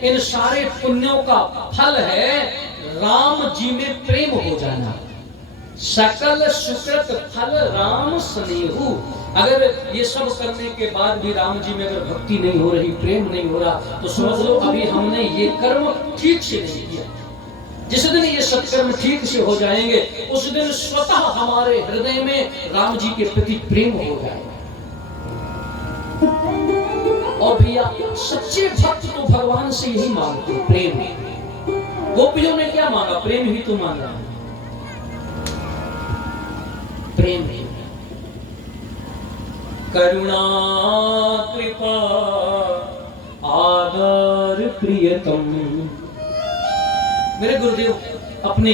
इन सारे पुण्यों का फल है राम जी में प्रेम हो जाना। सकल सुकृत फल राम स्नेहु। अगर ये सब करने के बाद भी राम जी में अगर भक्ति नहीं हो रही, प्रेम नहीं हो रहा, तो समझ लो अभी हमने ये कर्म ठीक से नहीं किया। जिस दिन ये सत्कर्म ठीक से हो जाएंगे उस दिन स्वतः हमारे हृदय में राम जी के प्रति प्रेम हो जाएगा। और भैया सच्चे भक्त तो भगवान से यही मांगते, प्रेम। गोपियों ने क्या मांगा? प्रेम ही तो मांगा, प्रेम। करुणा कृपा आदर प्रियतम। मेरे गुरुदेव अपने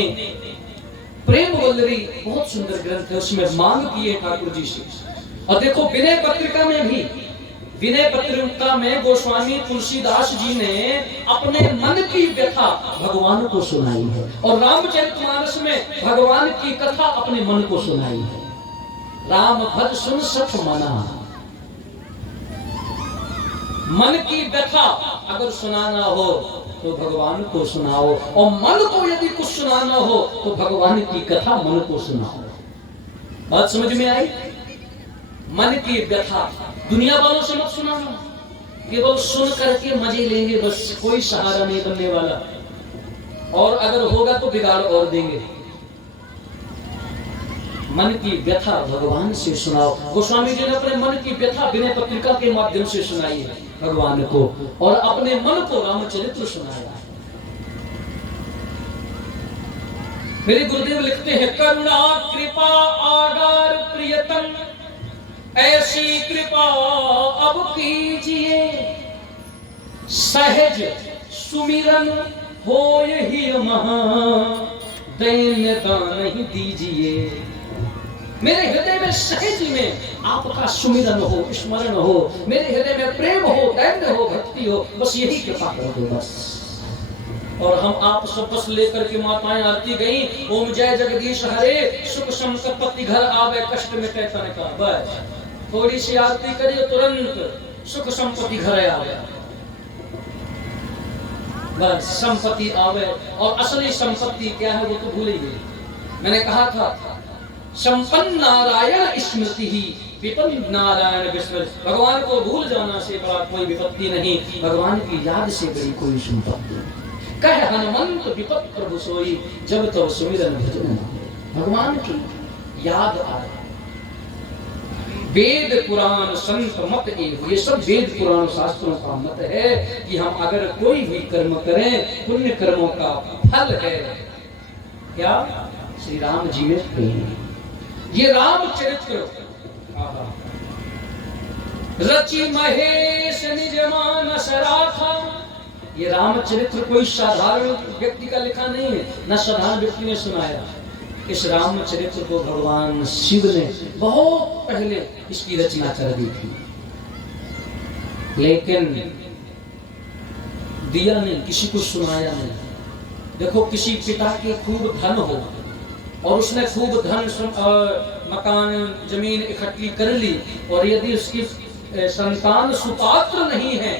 प्रेम वल्लरी बहुत सुंदर ग्रंथ है, उसमें मांग की है ठाकुर जी से। और देखो विनय पत्रिका में भी, विनय पत्रिका में गोस्वामी तुलसीदास जी ने अपने मन की व्यथा भगवान को सुनाई है, और रामचरितमानस में भगवान की कथा अपने मन को सुनाई है। राम भज सुन सठ मना। मन की व्यथा अगर सुनाना हो तो भगवान को सुनाओ, और मन को यदि कुछ सुनाना हो तो भगवान की कथा मन को सुनाओ। बात समझ में आई? मन की व्यथा दुनिया वालों से मत सुनाना, केवल सुन करके मजे लेंगे बस, कोई सहारा नहीं बनने वाला, और अगर होगा तो बिगाड़ और देंगे। मन की व्यथा भगवान से सुनाओ। गोस्वामी जी ने अपने मन की व्यथा विनय पत्रिका के माध्यम से सुनाई है भगवान को, और अपने मन को रामचरित्र सुनाया। मेरे गुरुदेव लिखते हैं, करुणा कृपा आगार प्रियतम, ऐसी कृपा अब कीजिए, सहज सुमिरन हो यही महा, दैन्यता नहीं दीजिए। मेरे हृदय में सहज में आपका सुमिरन हो, स्मरण हो, मेरे हृदय में प्रेम हो, दैन्य हो, भक्ति हो, बस यही कृपा कर दो बस। और हम आप सब बस लेकर के माताएं आरती गई, ओम जय जगदीश हरे, सुख संपत्ति घर आवे, कष्ट में तन का। बस थोड़ी सी आरती करिए, तुरंत सुख संपत्ति घर आवे, बस संपत्ति आवे। और असली संपत्ति क्या है वो तो भूल ही। मैंने कहा था संपन्न नारायण स्मृति ही विपन्न नारायण विस्मृति। भगवान को भूल जाना से बड़ा कोई विपत्ति नहीं, भगवान की याद से बड़ी कोई संपत्ति। कह हनुमंत विपत प्रभु सोई, जब तब सुमिरन भजन। भगवान की याद आए। वेद पुराण संत मत एवं, ये सब वेद पुराण शास्त्रों का मत है कि हम अगर कोई भी कर्म करें, पुण्य कर्मों का फल है क्या? श्री राम जी में प्रेम। ये रामचरित्र रचि महेश निज मानस राखा। ये रामचरित्र कोई साधारण व्यक्ति का लिखा नहीं है, न साधारण व्यक्ति ने सुनाया। इस रामचरित्र को भगवान शिव ने बहुत पहले इसकी रचना कर दी थी, लेकिन दिया नहीं, किसी को सुनाया नहीं। देखो किसी पिता के खूब धन हो और उसने खूब धन मकान जमीन इकट्ठी कर ली, और यदि उसकी संतान सुपात्र नहीं है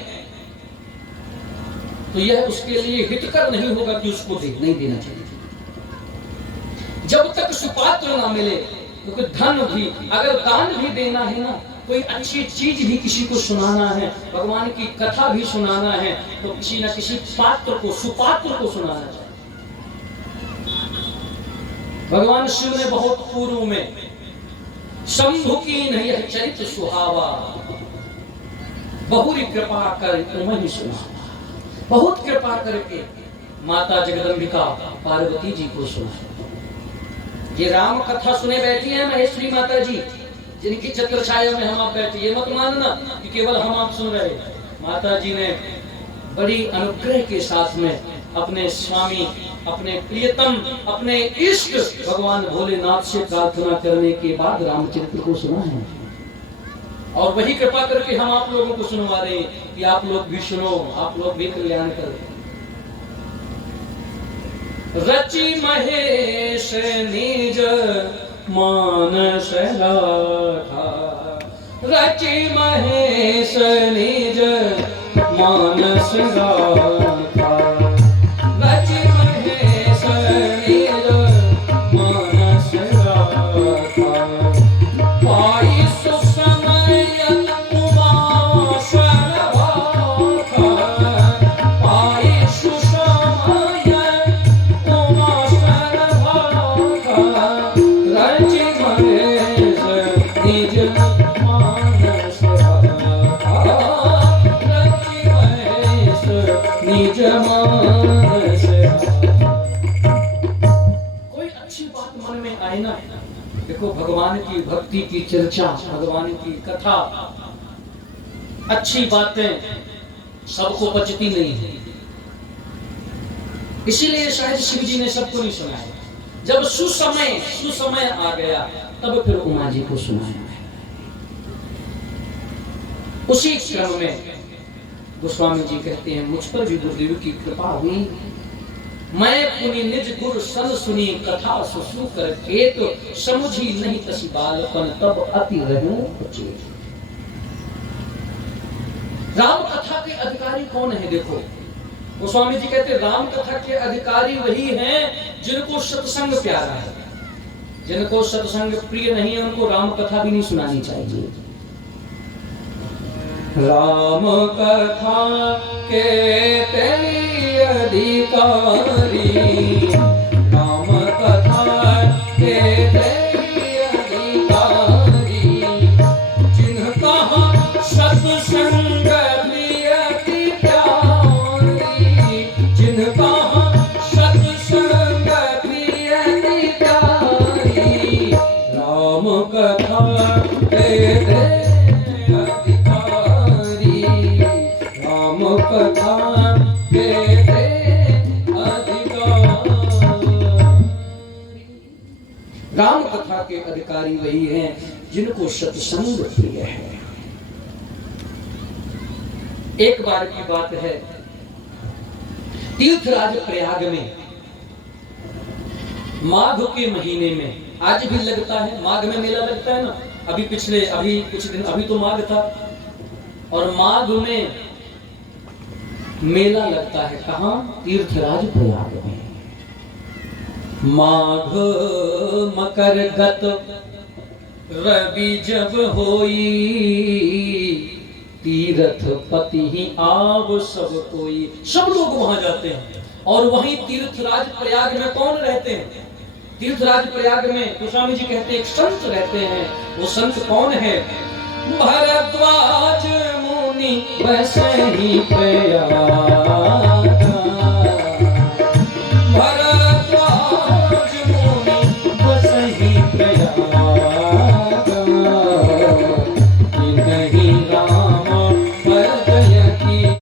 तो यह उसके लिए हितकर नहीं होगा कि उसको नहीं देना चाहिए। जब तक सुपात्र ना मिले, क्योंकि धन भी अगर दान भी देना है ना, कोई अच्छी चीज भी किसी को सुनाना है, भगवान की कथा भी सुनाना है, तो किसी न किसी पात्र को, सुपात्र को सुनाना चाहिए। भगवान शिव ने बहुत पूर्व में शंभु की नहीं चरित्र सुहावा, बहुरी कृपा कर तुम्हें सुना। बहुत कृपा करके माता जगदम्बिका पार्वती जी को सुना। ये राम कथा सुने बैठी है महेश्वरी माता जी, जिनकी छत्र छाया में हम आप बैठे। ये मत मानना कि केवल हम आप सुन रहे। माता जी ने बड़ी अनुग्रह के साथ में अपने स्वामी, अपने प्रियतम, अपने इष्ट भगवान भोलेनाथ से प्रार्थना करने के बाद रामचरित्र को सुना है, और वही कृपा करके हम आप लोगों को सुनवा रहे हैं कि आप लोग भी सुनो, आप लोग भी कल्याण करें। रचि महेश निज मानस राखा, रचि महेश निज मानस राखा। निज मानस। कोई अच्छी बात मन में आए ना, देखो भगवान की भक्ति की चर्चा, भगवान की कथा, अच्छी बातें सबको पचती नहीं है, इसीलिए शायद शिव जी ने सबको नहीं सुनाया। जब सुसमय आ गया तब फिर उमा जी को सुनाया। उसी क्रम में गोस्वामी जी कहते हैं, मुझ पर भी गुरुदेव की कृपा हुई, मैं पुनि निज गुरु सन सुनी कथा सुसु कर खेत, समझी नहीं तसी बालपन तब अति रहूं चेत। राम कथा के अधिकारी कौन है? देखो गोस्वामी जी कहते राम कथा के अधिकारी वही हैं जिनको सत्संग प्यारा है। जिनको सत्संग प्रिय नहीं है उनको राम कथा भी नहीं सुनानी चाहिए। राम कथा के तेरी अधिकारी, राम कथा के तेरी अधिकारी, जिनका सत्संग प्रिय की प्यारी, जिनका सत्संग प्रिय की प्यारी, राम कथा के कथा के राम कथा के अधिकारी वही हैं जिनको सत्संग प्रिय है। एक बार की बात है, तीर्थराज प्रयाग में माघ के महीने में, आज भी लगता है माघ में मेला लगता है ना, अभी कुछ दिन अभी तो माघ था, और माघ में मेला लगता है। कहां? तीर्थराज प्रयाग में। माघ मकर गत रवि जब होई, तीर्थ पति ही आव सब कोई। सब लोग वहां जाते हैं, और वहीं तीर्थराज प्रयाग में कौन रहते हैं? तीर्थराज प्रयाग में गोस्वामी जी कहते हैं एक संत रहते हैं। वो संत कौन है? भरद्वाज मुनि वैसे ही प्रयाग,